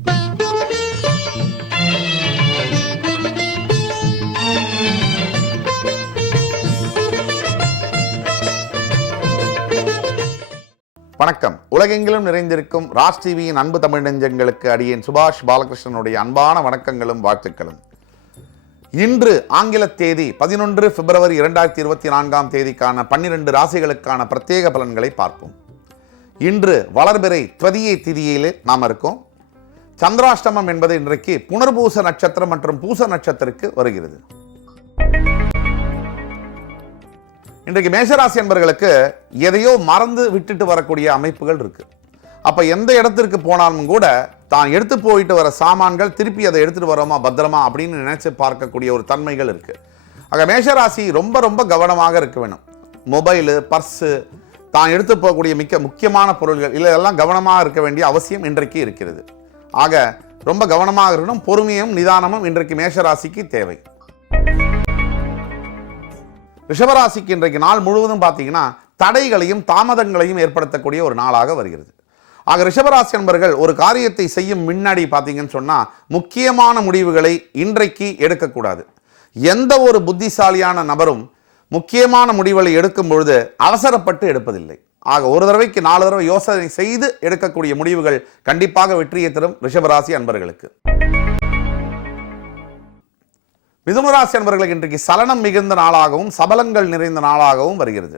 வணக்கம். உலகெங்கிலும் நிறைந்திருக்கும் ராஜ் டிவியின் அன்பு தமிழ் நெஞ்சங்களுக்கு அடியேன் சுபாஷ் பாலகிருஷ்ணனுடைய அன்பான வணக்கங்களும் வாழ்த்துக்களும். இன்று ஆங்கில தேதி 11 பிப்ரவரி 2024 தேதிக்கான 12 ராசிகளுக்கான பிரத்யேக பலன்களை பார்ப்போம். இன்று வளர்பிறை துவதியை திதியிலே நாம் இருக்கோம். சந்திராஷ்டமம் என்பது இன்றைக்கு புனர்பூச நட்சத்திரம் மற்றும் பூச நட்சத்திரத்துக்கு வருகிறது. இன்றைக்கு மேஷராசி என்பவர்களுக்கு எதையோ மறந்து விட்டுட்டு வரக்கூடிய அமைப்புகள் இருக்கு. அப்ப எந்த இடத்திற்கு போனாலும் கூட தான் எடுத்து போயிட்டு வர சாமான்கள் திருப்பி அதை எடுத்துட்டு வரோமா பத்திரமா அப்படின்னு நினைச்சு பார்க்கக்கூடிய ஒரு தன்மைகள் இருக்கு. ஆக மேஷராசி ரொம்ப ரொம்ப கவனமாக இருக்க வேணும். மொபைலு, பர்ஸு, தான் எடுத்து போகக்கூடிய முக்கியமான பொருள்கள் இதெல்லாம் கவனமாக இருக்க வேண்டிய அவசியம் இன்றைக்கு இருக்கிறது. ஆக ரொம்ப கவனமாக இருக்கணும். பொறுமையும் நிதானமும் இன்றைக்கு மேஷராசிக்கு தேவை. ரிஷபராசிக்கு இன்றைக்கு நாள் முழுவதும் பார்த்தீங்கன்னா தடைகளையும் தாமதங்களையும் ஏற்படுத்தக்கூடிய ஒரு நாளாக வருகிறது. ஆக ரிஷபராசி என்பவர்கள் ஒரு காரியத்தை செய்யும் முன்னாடி பார்த்தீங்கன்னு சொன்னால் முக்கியமான முடிவுகளை இன்றைக்கு எடுக்கக்கூடாது. எந்த ஒரு புத்திசாலியான நபரும் முக்கியமான முடிவுகளை எடுக்கும் பொழுது அவசரப்பட்டு எடுப்பதில்லை. ஆக ஒரு தடவைக்கு 4 தடவை யோசனை செய்து எடுக்கக்கூடிய முடிவுகள் கண்டிப்பாக வெற்றியை தரும் ரிஷபராசி அன்பர்களுக்கு. மிதுனராசி அன்பர்களுக்கு இன்றைக்கு சலனம் மிகுந்த நாளாகவும் சபலங்கள் நிறைந்த நாளாகவும் வருகிறது.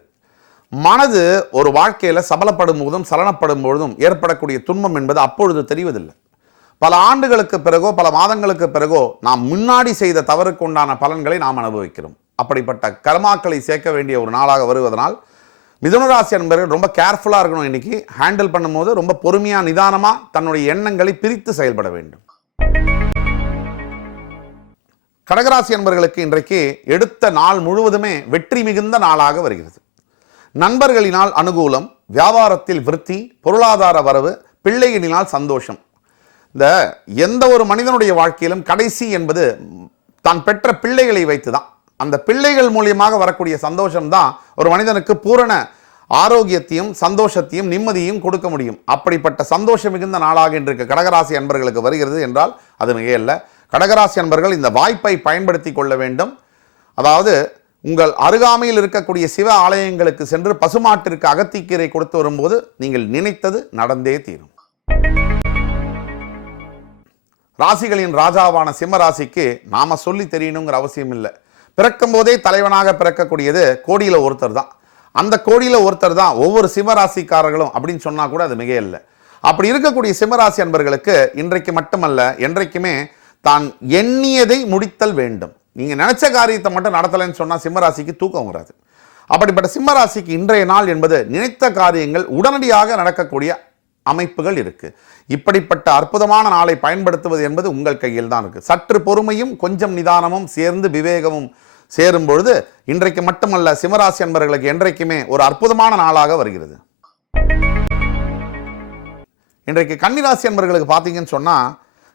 மனது ஒரு வாழ்க்கையில் சபலப்படும் போதும் சலனப்படும் பொழுதும் ஏற்படக்கூடிய துன்பம் என்பது அப்பொழுது தெரிவதில்லை. பல ஆண்டுகளுக்கு பிறகோ பல மாதங்களுக்கு பிறகோ நாம் முன்னாடி செய்த தவறுக்கு உண்டான பலன்களை நாம் அனுபவிக்கிறோம். அப்படிப்பட்ட கர்மாக்களை சேர்க்க வேண்டிய ஒரு நாளாக வருவதனால் மிதுனராசி அன்பர்கள் ரொம்ப கேர்ஃபுல்லாக இருக்கணும். இன்னைக்கு ஹேண்டில் பண்ணும்போது ரொம்ப பொறுமையாக நிதானமாக தன்னுடைய எண்ணங்களை பிரித்து செயல்பட வேண்டும். கடகராசி அன்பர்களுக்கு இன்றைக்கு எடுத்த நாள் முழுவதுமே வெற்றி மிகுந்த நாளாக வருகிறது. நண்பர்களினால் அனுகூலம், வியாபாரத்தில் விருத்தி, பொருளாதார வரவு, பிள்ளைகளினால் சந்தோஷம். இந்த எந்த ஒரு மனிதனுடைய வாழ்க்கையிலும் கடைசி என்பது தான் பெற்ற பிள்ளைகளை வைத்துதான். அந்த பிள்ளைகள் மூலியமாக வரக்கூடிய சந்தோஷம்தான் ஒரு மனிதனுக்கு பூரண ஆரோக்கியத்தையும் சந்தோஷத்தையும் நிம்மதியும் கொடுக்க முடியும். அப்படிப்பட்ட சந்தோஷம் மிகுந்த நாளாக இன்றைக்கு கடகராசி அன்பர்களுக்கு வருகிறது என்றால் அது மிகையல்ல. கடகராசி அன்பர்கள் இந்த வாய்ப்பை பயன்படுத்தி கொள்ள வேண்டும். அதாவது உங்கள் அருகாமையில் இருக்கக்கூடிய சிவ ஆலயங்களுக்கு சென்று பசுமாட்டிற்கு அகத்திக்கீரை கொடுத்து வரும்போது நீங்கள் நினைத்தது நடந்தே தீரும். ராசிகளின் ராஜாவான சிம்ம ராசிக்கு நாம சொல்லி தெரியணுங்கிற அவசியம் இல்லை. பிறக்கும் போதே தலைவனாக பிறக்கக்கூடியது கோடியில ஒருத்தர் தான். அந்த கோடியில ஒருத்தர் தான் ஒவ்வொரு சிம்மராசிக்காரர்களும் அப்படின்னு சொன்னா கூட அது மிகையல்ல. அப்படி இருக்கக்கூடிய சிம்மராசி அன்பர்களுக்கு இன்றைக்கு மட்டுமல்ல என்றைக்குமே தான் எண்ணியதை முடித்தல் வேண்டும். நீங்கள் நினைச்ச காரியத்தை மட்டும் நடத்தலைன்னு சொன்னால் சிம்மராசிக்கு தூக்கம் வராது. அப்படிப்பட்ட சிம்மராசிக்கு இன்றைய நாள் என்பது நினைத்த காரியங்கள் உடனடியாக நடக்கக்கூடிய அமைப்புகள் இருக்கு. இப்படிப்பட்ட அற்புதமான நாளை பயன்படுத்துவது என்பது உங்கள் கையில் தான் இருக்கு. சற்று பொறுமையும் கொஞ்சம் நிதானமும் சேர்ந்து விவேகமும் சேரும் பொழுது இன்றைக்கு மட்டுமல்ல சிம்மராசி அன்பர்களுக்கு என்றைக்குமே ஒரு அற்புதமான நாளாக வருகிறது. இன்றைக்கு கன்னிராசி அன்பர்களுக்கு பார்த்தீங்கன்னு சொன்னா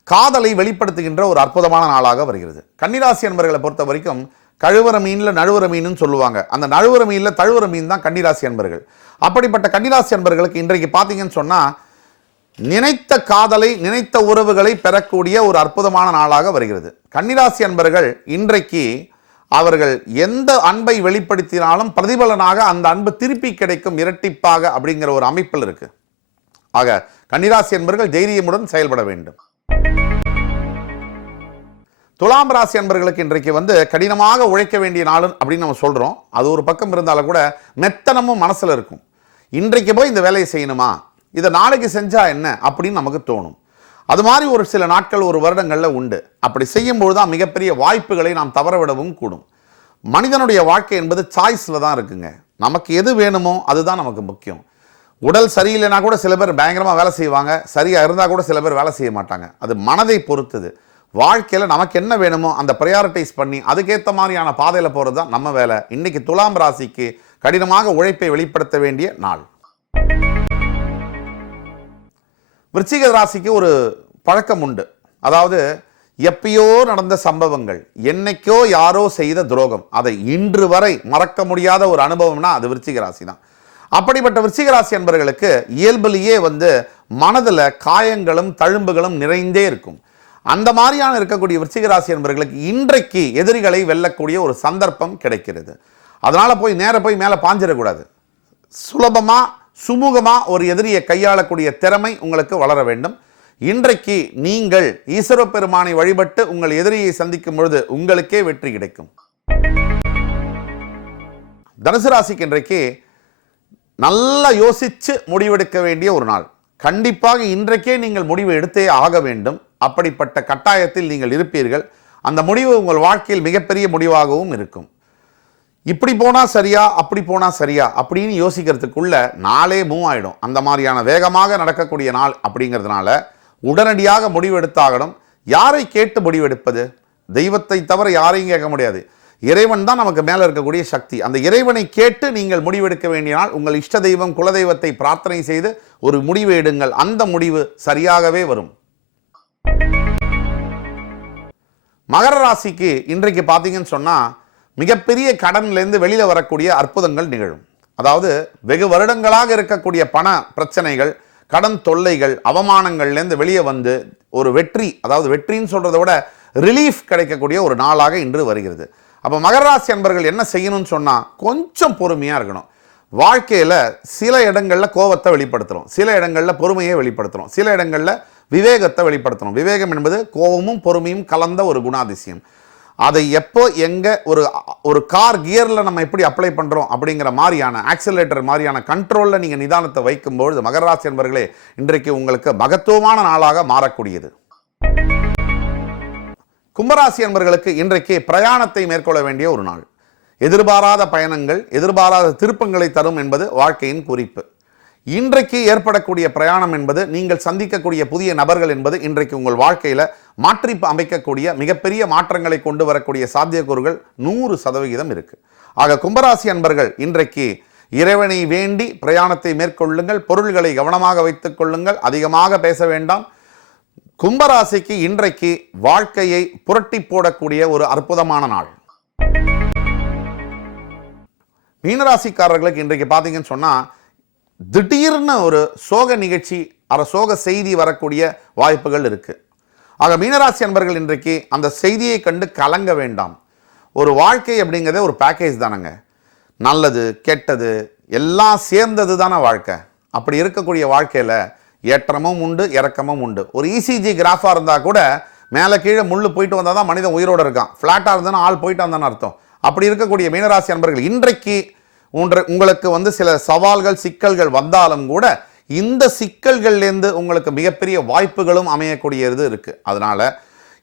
காதலை வெளிப்படுத்துகின்ற ஒரு அற்புதமான நாளாக வருகிறது. கன்னிராசி அன்பர்களை பொறுத்த வரைக்கும் கழுவுற மீன்ல நழுவுற மீன் சொல்லுவாங்க. அந்த நழுவுற மீன்ல தழுவுற மீன் தான் கன்னிராசி அன்பர்கள். அப்படிப்பட்ட கன்னிராசி அன்பர்களுக்கு இன்றைக்கு பார்த்தீங்கன்னு சொன்னா நினைத்த காதலை நினைத்த உறவுகளை பெறக்கூடிய ஒரு அற்புதமான நாளாக வருகிறது. கன்னிராசி அன்பர்கள் இன்றைக்கு அவர்கள் எந்த அன்பை வெளிப்படுத்தினாலும் பிரதிபலனாக அந்த அன்பு திருப்பி கிடைக்கும் இரட்டிப்பாக அப்படிங்கிற ஒரு அமைப்பில் இருக்கு. ஆக கன்னிராசி அன்பர்கள் தைரியமுடன் செயல்பட வேண்டும். துலாம் ராசி அன்பர்களுக்கு இன்றைக்கு கடினமாக உழைக்க வேண்டிய நாள் அப்படின்னு நம்ம சொல்கிறோம். அது ஒரு பக்கம் இருந்தாலும் கூட மெத்தனமும் மனசில் இருக்கும். இன்றைக்கு போய் இந்த வேலையை செய்யணுமா, இதை நாளைக்கு செஞ்சால் என்ன அப்படின்னு நமக்கு தோணும். அது மாதிரி ஒரு சில நாட்கள் ஒரு வருடங்களில் உண்டு. அப்படி செய்யும்போது தான் மிகப்பெரிய வாய்ப்புகளை நாம் தவறவிடவும் கூடும். மனிதனுடைய வாழ்க்கை என்பது சாய்ஸில் தான் இருக்குங்க. நமக்கு எது வேணுமோ அதுதான் நமக்கு முக்கியம். உடல் சரியில்லைனா கூட சில பேர் பயங்கரமாக வேலை செய்வாங்க, சரியாக இருந்தால் கூட சில பேர் வேலை செய்ய மாட்டாங்க. அது மனதை பொறுத்தது. வாழ்க்கையில் நமக்கு என்ன வேணுமோ அந்த ப்ரையாரிட்டைஸ் பண்ணி அதுக்கேற்ற மாதிரியான பாதையில் போகிறது தான் நம்ம வேலை. இன்னைக்கு துலாம் ராசிக்கு கடினமாக உழைப்பை வெளிப்படுத்த வேண்டிய நாள். விருச்சிக ராசிக்கு ஒரு பழக்கம் உண்டு. அதாவது எப்பயோ நடந்த சம்பவங்கள், என்னைக்கோ யாரோ செய்த துரோகம், அதை இன்று வரை மறக்க முடியாத ஒரு அனுபவம்னா அது விருச்சிக ராசி தான். அப்படிப்பட்ட விருச்சிக ராசி அன்பர்களுக்கு இயல்பிலேயே மனதில் காயங்களும் தழும்புகளும் நிறைந்தே இருக்கும். அந்த மாதிரியான இருக்கக்கூடிய விருச்சிக ராசி அன்பர்களுக்கு இன்றைக்கு எதிரிகளை வெல்லக்கூடிய ஒரு சந்தர்ப்பம் கிடைக்கிறது. அதனால நேர போய் மேலே பாஞ்சிடக்கூடாது. சுலபமா சுமூகமா ஒரு எதிரியை கையாளக்கூடிய திறமை உங்களுக்கு வளர வேண்டும். இன்றைக்கு நீங்கள் ஈஸ்வர பெருமானை வழிபட்டு உங்கள் எதிரியை சந்திக்கும் பொழுது உங்களுக்கே வெற்றி கிடைக்கும். தனுசு ராசிக்கு இன்றைக்கு நல்லா யோசிச்சு முடிவெடுக்க வேண்டிய ஒரு நாள். கண்டிப்பாக இன்றைக்கே நீங்கள் முடிவு எடுத்தே ஆக வேண்டும். அப்படிப்பட்ட கட்டாயத்தில் நீங்கள் இருப்பீர்கள். அந்த முடிவு உங்கள் வாழ்க்கையில் மிகப்பெரிய முடிவாகவும் இருக்கும். இப்படி போனா சரியா அப்படி போனா சரியா அப்படின்னு யோசிக்கிறதுக்குள்ள நாளே மூவ் ஆயிடும். அந்த மாதிரியான வேகமாக நடக்கக்கூடிய நாள் அப்படிங்கிறதுனால உடனடியாக முடிவெடுத்தாகணும். யாரை கேட்டு முடிவெடுப்பது? தெய்வத்தை தவிர யாரையும் கேட்க முடியாது. இறைவன் தான் நமக்கு மேலே இருக்கக்கூடிய சக்தி. அந்த இறைவனை கேட்டு நீங்கள் முடிவெடுக்க வேண்டிய நாள். உங்கள் இஷ்ட தெய்வம் குலதெய்வத்தை பிரார்த்தனை செய்து ஒரு முடிவு எடுங்கள். அந்த முடிவு சரியாகவே வரும். மகர ராசிக்கு இன்றைக்கு பார்த்தீங்கன்னு சொன்னால் மிகப்பெரிய கடன்லேருந்து வெளியில் வரக்கூடிய அற்புதங்கள் நிகழும். அதாவது வெகு வருடங்களாக இருக்கக்கூடிய பண பிரச்சனைகள், கடன் தொல்லைகள், அவமானங்கள்லேருந்து வெளியே வந்து ஒரு வெற்றி, அதாவது வெற்றின்னு சொல்கிறத விட ரிலீஃப் கிடைக்கக்கூடிய ஒரு நாளாக இன்று வருகிறது. அப்போ மகர ராசி அன்பர்கள் என்ன செய்யணும்னு சொன்னால் கொஞ்சம் பொறுமையாக இருக்கணும். வாழ்க்கையில் சில இடங்களில் கோபத்தை வெளிப்படுத்துகிறோம், சில இடங்களில் பொறுமையை வெளிப்படுத்துகிறோம், சில இடங்களில் விவேகத்தை வெளிப்படுத்தணும். விவேகம் என்பது கோபமும் பொறுமையும் கலந்த ஒரு குணாதிசயம். அதை எப்போ எங்கே ஒரு கார் கியரில் நம்ம எப்படி அப்ளை பண்ணுறோம் அப்படிங்கிற மாதிரியான ஆக்சிலரேட்டர் மாதிரியான கண்ட்ரோலில் நீங்கள் நிதானத்தை வைக்கும்பொழுது மகர ராசி என்பர்களே இன்றைக்கு உங்களுக்கு மகத்துவமான நாளாக மாறக்கூடியது. கும்பராசி என்பர்களுக்கு இன்றைக்கு பிரயாணத்தை மேற்கொள்ள வேண்டிய ஒரு நாள். எதிர்பாராத பயணங்கள், எதிர்பாராத திருப்பங்களை தரும் என்பது வாழ்க்கையின் குறிப்பு. இன்றைக்கு ஏற்படக்கூடிய பிரயாணம் என்பது நீங்கள் சந்திக்கக்கூடிய புதிய நபர்கள் என்பது இன்றைக்கு உங்கள் வாழ்க்கையில் மாற்றி அமைக்கக்கூடிய மிகப்பெரிய மாற்றங்களை கொண்டு வரக்கூடிய சாத்தியக்கூறுகள் 100% இருக்கு. ஆக கும்பராசி அன்பர்கள் இன்றைக்கு இறைவனை வேண்டி பிரயாணத்தை மேற்கொள்ளுங்கள். பொருள்களை கவனமாக வைத்துக் கொள்ளுங்கள். அதிகமாக பேச வேண்டாம். கும்பராசிக்கு இன்றைக்கு வாழ்க்கையை புரட்டி போடக்கூடிய ஒரு அற்புதமான நாள். மீனராசிக்காரர்களுக்கு இன்றைக்கு பார்த்தீங்கன்னு சொன்னால் திடீர்னு ஒரு சோக நிகழ்ச்சி, சோக செய்தி வரக்கூடிய வாய்ப்புகள் இருக்கு. ஆக மீனராசி அன்பர்கள் இன்றைக்கு அந்த செய்தியை கண்டு கலங்க வேண்டாம். ஒரு வாழ்க்கை அப்படிங்கிறதே ஒரு பேக்கேஜ் தானங்க. நல்லது கெட்டது எல்லாம் சேர்ந்தது தானே வாழ்க்கை. அப்படி இருக்கக்கூடிய வாழ்க்கையில் ஏற்றமும் உண்டு, இறக்கமும் உண்டு. ஒரு இசிஜி கிராஃபாக இருந்தால் கூட மேலே கீழே முள்ளு போயிட்டு வந்தால் தான் மனிதன் உயிரோடு இருக்கான். ஃப்ளாட்டாக இருந்தாலும் ஆள் போயிட்டு வந்தான்னு அர்த்தம். அப்படி இருக்கக்கூடிய மீனராசி அன்பர்கள் இன்றைக்கு உங்களுக்கு சில சவால்கள் சிக்கல்கள் வந்தாலும் கூட இந்த சிக்கல்கள்லேருந்து உங்களுக்கு மிகப்பெரிய வாய்ப்புகளும் அமையக்கூடியது இருக்கு. அதனால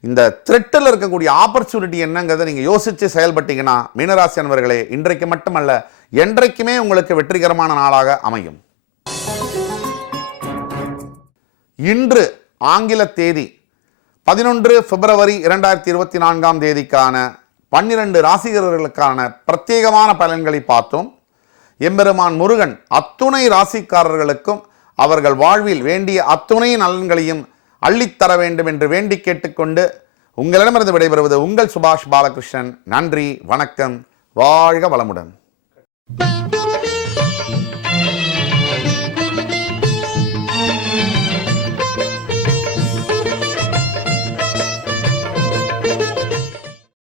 இந்த த்ரெட்டில் இருக்கக்கூடிய ஆப்பர்ச்சுனிட்டி என்னங்கிறத நீங்கள் யோசித்து செயல்பட்டீங்கன்னா மீனராசி அன்பர்களே இன்றைக்கு மட்டுமல்ல என்றைக்குமே உங்களுக்கு வெற்றிகரமான நாளாக அமையும். இன்று ஆங்கில தேதி 11 பிப்ரவரி 2024 12 ராசிகர்களுக்கான பிரத்யேகமான பலன்களை பார்த்தோம். எம்பெருமான் முருகன் அத்துணை ராசிக்காரர்களுக்கும் அவர்கள் வாழ்வில் வேண்டிய அத்துணை நலன்களையும் அள்ளித்தர வேண்டும் என்று வேண்டி கேட்டுக்கொண்டு உங்களிடமிருந்து விடைபெறுவது உங்கள் சுபாஷ் பாலகிருஷ்ணன். நன்றி, வணக்கம், வாழ்க வளமுடன்.